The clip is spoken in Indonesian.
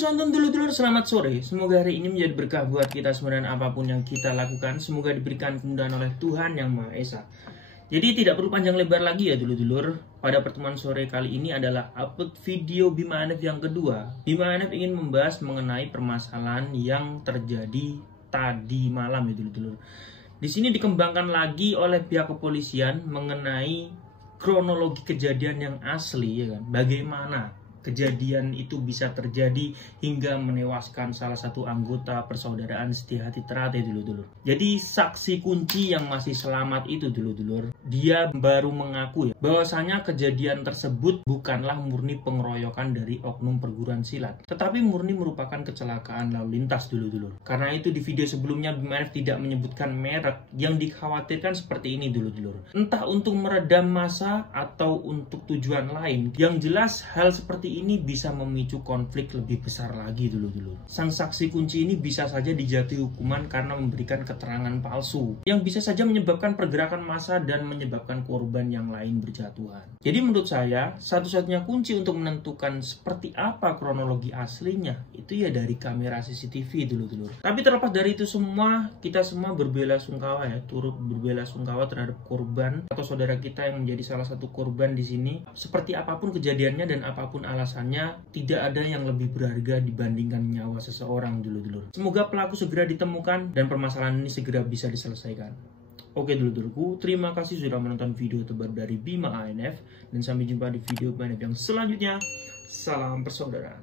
Sonton dulur-dulur, selamat sore. Semoga hari ini menjadi berkah buat kita semua dan apapun yang kita lakukan. Semoga diberikan kemudahan oleh Tuhan Yang Maha Esa. Jadi tidak perlu panjang lebar lagi ya dulur-dulur. Pada pertemuan sore kali ini adalah upload video Bima Hanif yang kedua. Bima Hanif ingin membahas mengenai permasalahan yang terjadi tadi malam ya dulur-dulur. Di sini dikembangkan lagi oleh pihak kepolisian mengenai kronologi kejadian yang asli ya kan. Bagaimana kejadian itu bisa terjadi hingga menewaskan salah satu anggota persaudaraan Setia Hati Ternate dulur-dulur. Jadi saksi kunci yang masih selamat itu dulur-dulur, dia baru mengaku ya bahwasanya kejadian tersebut bukanlah murni pengeroyokan dari oknum perguruan silat, tetapi murni merupakan kecelakaan lalu lintas dulur-dulur. Karena itu di video sebelumnya Bima Hanif tidak menyebutkan merek yang dikhawatirkan seperti ini dulur-dulur. Entah untuk meredam massa atau untuk tujuan lain. Yang jelas hal seperti ini bisa memicu konflik lebih besar lagi dulu-dulu. Sang saksi kunci ini bisa saja dijatuhi hukuman karena memberikan keterangan palsu yang bisa saja menyebabkan pergerakan massa dan menyebabkan korban yang lain berjatuhan. Jadi menurut saya satu-satunya kunci untuk menentukan seperti apa kronologi aslinya itu ya dari kamera CCTV dulu-dulu. Tapi terlepas dari itu semua, kita semua berbela-sungkawa ya, turut berbela-sungkawa terhadap korban atau saudara kita yang menjadi salah satu korban di sini. Seperti apapun kejadiannya dan apapun alasannya, tidak ada yang lebih berharga dibandingkan nyawa seseorang dulu-dulu. Semoga pelaku segera ditemukan dan permasalahan ini segera bisa diselesaikan. Oke dulu-duluku, terima kasih sudah menonton video terbaru dari Bima Hanif dan sampai jumpa di video Bima Hanif yang selanjutnya. Salam persaudaraan.